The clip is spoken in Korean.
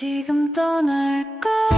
지금 떠날까?